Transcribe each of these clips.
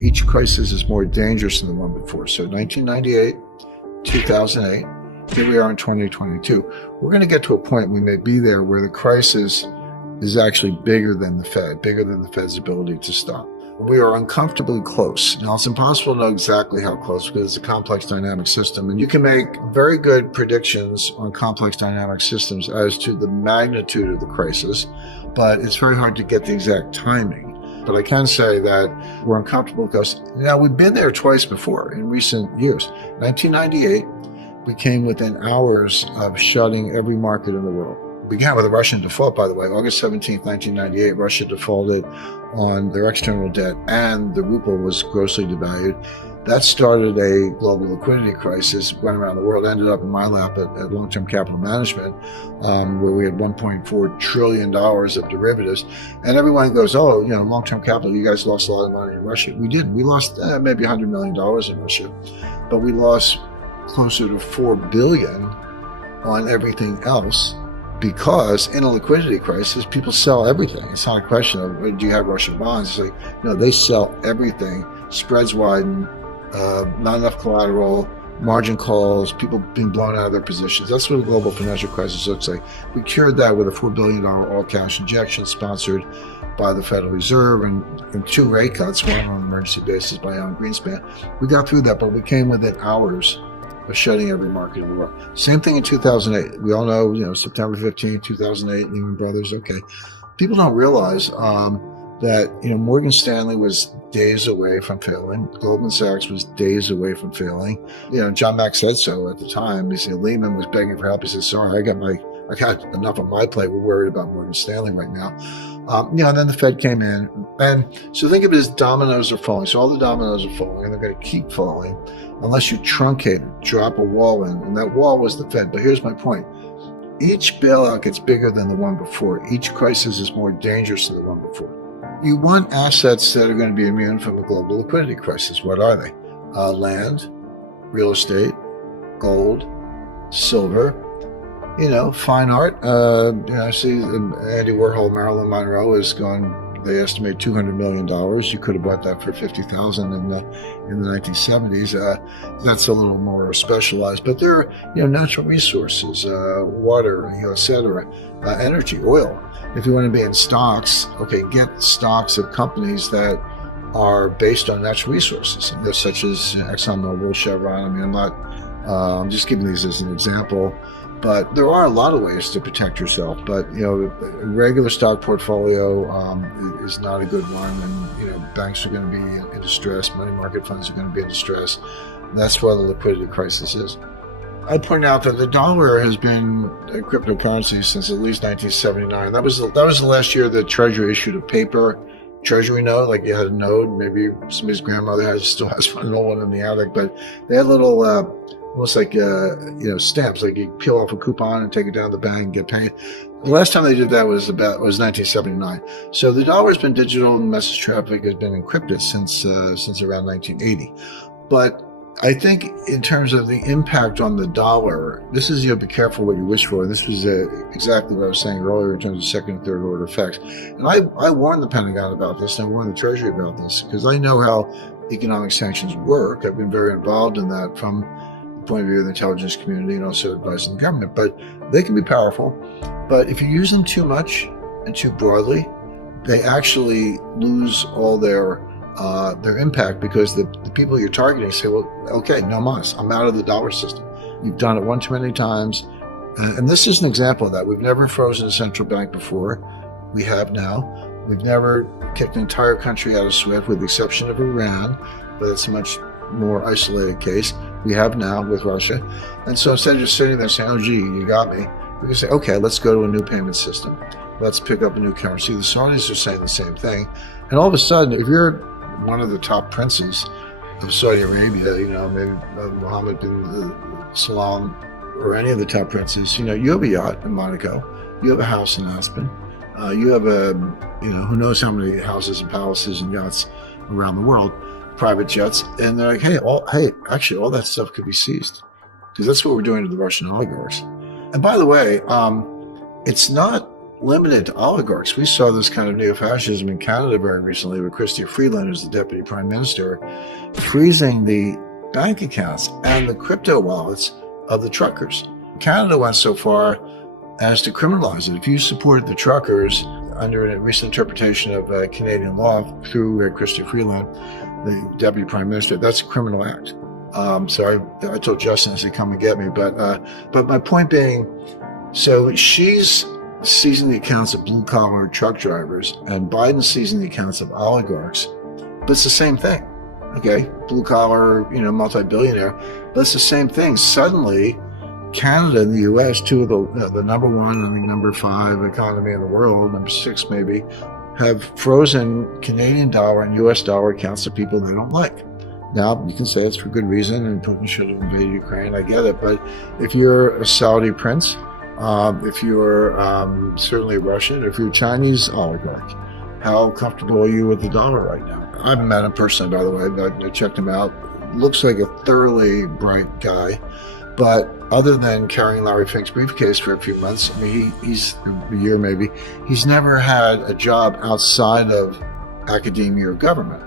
Each crisis is more dangerous than the one before. So 1998, 2008, here we are in 2022. We're going to get to a point, we may be there, where the crisis is actually bigger than the Fed, bigger than the Fed's ability to stop. We are uncomfortably close. Now, it's impossible to know exactly how close because it's a complex dynamic system. And you can make very good predictions on complex dynamic systems as to the magnitude of the crisis, but it's very hard to get the exact timing. But I can say that we're uncomfortable because now we've been there twice before in recent years. 1998, we came within hours of shutting every market in the world. We began with a Russian default, by the way. August 17th, 1998, Russia defaulted on their external debt and the ruble was grossly devalued. That started a global liquidity crisis, went around the world, ended up in my lap at Long-Term Capital Management, where we had $1.4 trillion of derivatives. And everyone goes, oh, long-term capital, you guys lost a lot of money in Russia. We did. We lost maybe $100 million in Russia, but we lost closer to $4 billion on everything else. Because in a liquidity crisis, people sell everything. It's not a question of, do you have Russian bonds? It's like, no, they sell everything. Spreads widen, not enough collateral, margin calls, people being blown out of their positions. That's what a global financial crisis looks like. We cured that with a $4 billion all-cash injection sponsored by the Federal Reserve and 2 rate cuts, one on an emergency basis by Alan Greenspan. We got through that, but we came within hours of shutting every market in the world. Same thing in 2008. We all know, September 15, 2008, Lehman Brothers. Okay. People don't realize that, Morgan Stanley was days away from failing. Goldman Sachs was days away from failing. John Mack said so at the time. He said Lehman was begging for help. He said, sorry, I got enough on my plate. We're worried about Morgan Stanley right now. And then the Fed came in. And so think of it as dominoes are falling. So all the dominoes are falling and they're going to keep falling unless you truncate it, drop a wall in. And that wall was the Fed. But here's my point. Each bailout gets bigger than the one before. Each crisis is more dangerous than the one before. You want assets that are going to be immune from a global liquidity crisis. What are they? Land, real estate, gold, silver, fine art. I see Andy Warhol, Marilyn Monroe is going, they estimate $200 million. You could have bought that for $50,000 in the 1970s. That's a little more specialized, but there are, natural resources, water, et cetera, energy, oil. If you want to be in stocks, okay, get stocks of companies that are based on natural resources, such as ExxonMobil, Chevron. I'm just giving these as an example. But there are a lot of ways to protect yourself. But, a regular stock portfolio is not a good one. And, banks are going to be in distress. Money market funds are going to be in distress. That's why the liquidity crisis is. I'd point out that the dollar has been a cryptocurrency since at least 1979. That was the last year the Treasury issued a paper Treasury note, like you had a note. Maybe somebody's grandmother still has an old one in the attic. But they had little... almost like, stamps, like you peel off a coupon and take it down to the bank and get paid. The last time they did that was 1979. So the dollar's been digital and message traffic has been encrypted since around 1980. But I think in terms of the impact on the dollar, this is, be careful what you wish for. This was exactly what I was saying earlier in terms of second and third order effects. And I warned the Pentagon about this and I warned the Treasury about this because I know how economic sanctions work. I've been very involved in that from point of view of the intelligence community and also advising the government, but they can be powerful. But if you use them too much and too broadly, they actually lose all their impact because the people you're targeting say, well, okay, no mas, I'm out of the dollar system. You've done it one too many times. And this is an example of that. We've never frozen a central bank before. We have now. We've never kicked an entire country out of SWIFT with the exception of Iran, but it's a much more isolated case. We have now with Russia. And so instead of just sitting there saying, oh, gee, you got me, we can say, okay, let's go to a new payment system. Let's pick up a new currency. The Saudis are saying the same thing. And all of a sudden, if you're one of the top princes of Saudi Arabia, maybe Mohammed bin Salman or any of the top princes, you have a yacht in Monaco. You have a house in Aspen. You have who knows how many houses and palaces and yachts around the world. Private jets, and they're like, actually, all that stuff could be seized because that's what we're doing to the Russian oligarchs. And by the way, it's not limited to oligarchs. We saw this kind of neo-fascism in Canada very recently with Chrystia Freeland, who's the deputy prime minister, freezing the bank accounts and the crypto wallets of the truckers. Canada went so far as to criminalize it. If you supported the truckers under a recent interpretation of Canadian law through Chrystia Freeland, the deputy prime minister, that's a criminal act. So I told Justin to come and get me. But my point being, so she's seizing the accounts of blue-collar truck drivers, and Biden's seizing the accounts of oligarchs. But it's the same thing, okay? Blue-collar, multi-billionaire. But it's the same thing. Suddenly, Canada and the U.S., two of the number one and number 5 economy in the world, number 6 maybe, have frozen Canadian dollar and U.S. dollar accounts of people they don't like. Now, you can say it's for good reason, and Putin should have invaded Ukraine. I get it. But if you're a Saudi prince, if you're certainly Russian, if you're a Chinese oligarch, how comfortable are you with the dollar right now? I haven't met him personally, by the way. I checked him out. Looks like a thoroughly bright guy. But other than carrying Larry Fink's briefcase for a few months, I mean, he's a year maybe, he's never had a job outside of academia or government.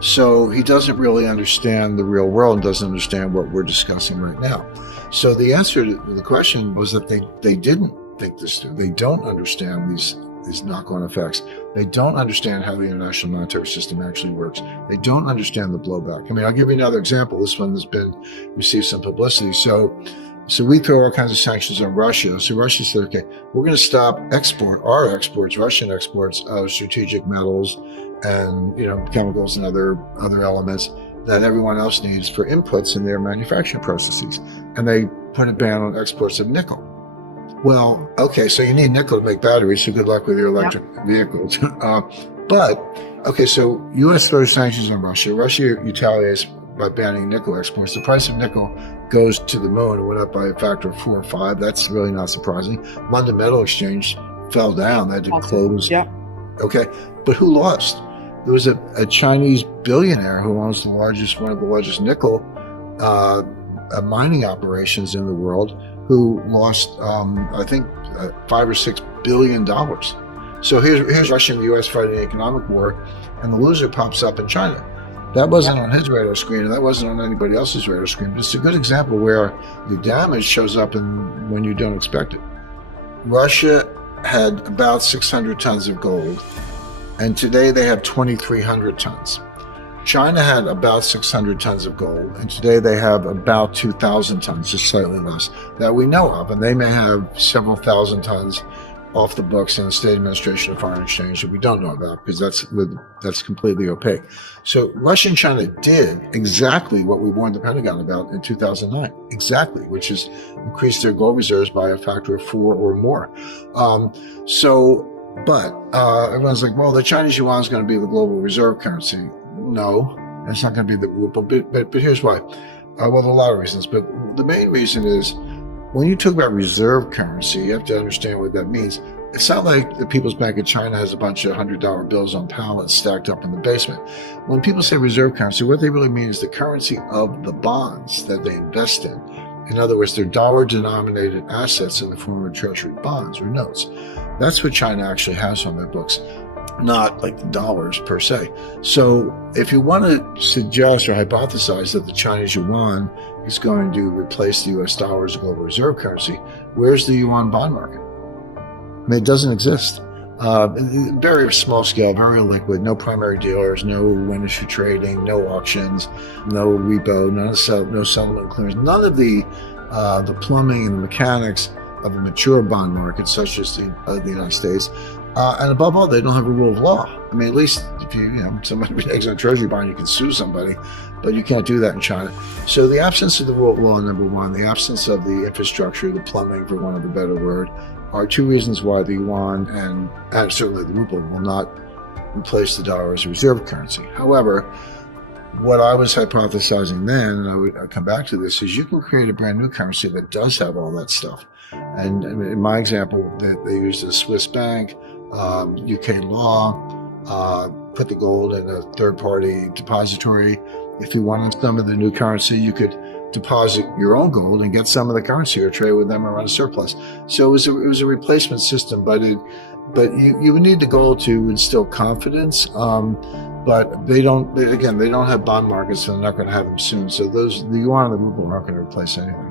So he doesn't really understand the real world and doesn't understand what we're discussing right now. So the answer to the question was that they didn't think this through. They don't understand these knock-on effects. They don't understand how the international monetary system actually works. They don't understand the blowback. I mean, I'll give you another example. This one has received some publicity. So we throw all kinds of sanctions on Russia. So Russia said, okay, we're going to stop our exports, Russian exports of strategic metals and chemicals and other elements that everyone else needs for inputs in their manufacturing processes. And they put a ban on exports of nickel. Well, okay, so you need nickel to make batteries, so good luck with your electric vehicles. So U.S. throws sanctions on Russia. Russia retaliates by banning nickel exports. The price of nickel goes to the moon. It went up by a factor of 4 or 5. That's really not surprising. London Metal Exchange fell down. That didn't close. Yeah. Okay, but who lost? There was a Chinese billionaire who owns one of the largest nickel mining operations in the world, who lost, I think, $5 or $6 billion. So here's Russia and the U.S. fighting an economic war, and the loser pops up in China. That wasn't on his radar screen, and that wasn't on anybody else's radar screen. But it's a good example where the damage shows up when you don't expect it. Russia had about 600 tons of gold, and today they have 2,300 tons. China had about 600 tons of gold, and today they have about 2,000 tons, just slightly less, that we know of. And they may have several thousand tons off the books in the State Administration of Foreign Exchange that we don't know about, because that's completely opaque. So Russia and China did exactly what we warned the Pentagon about in 2009, exactly, which is increase their gold reserves by a factor of 4 or more. But everyone's like, well, the Chinese yuan is going to be the global reserve currency. No, that's not going to be the ruble. But here's why. Well, there are a lot of reasons, but the main reason is when you talk about reserve currency, you have to understand what that means. It's not like the People's Bank of China has a bunch of $100 bills on pallets stacked up in the basement. When people say reserve currency, what they really mean is the currency of the bonds that they invest in. In other words, they're dollar-denominated assets in the form of treasury bonds or notes. That's what China actually has on their books, not like the dollars per se. So if you want to suggest or hypothesize that the Chinese yuan is going to replace the US dollar as a global reserve currency, where's the yuan bond market? I mean, it doesn't exist. Very small scale, very liquid, no primary dealers, no when-issue trading, no auctions, no repo, no settlement clearance, none of the plumbing and the mechanics of a mature bond market such as the United States. And above all, they don't have a rule of law. I mean, at least if somebody reneges on a treasury bond, you can sue somebody, but you can't do that in China. So the absence of the rule of law, number one, the absence of the infrastructure, the plumbing, for want of a better word, are two reasons why the yuan and certainly the ruble will not replace the dollar as a reserve currency. However, what I was hypothesizing then, and I'd come back to this, is you can create a brand new currency that does have all that stuff. And in my example, they used a Swiss bank, UK law, put the gold in a third-party depository. If you wanted some of the new currency, you could deposit your own gold and get some of the currency or trade with them or run a surplus. So it was a replacement system, but you would need the gold to instill confidence. But they don't have bond markets, so they're not going to have them soon. So the yuan and the ruble aren't going to replace anything.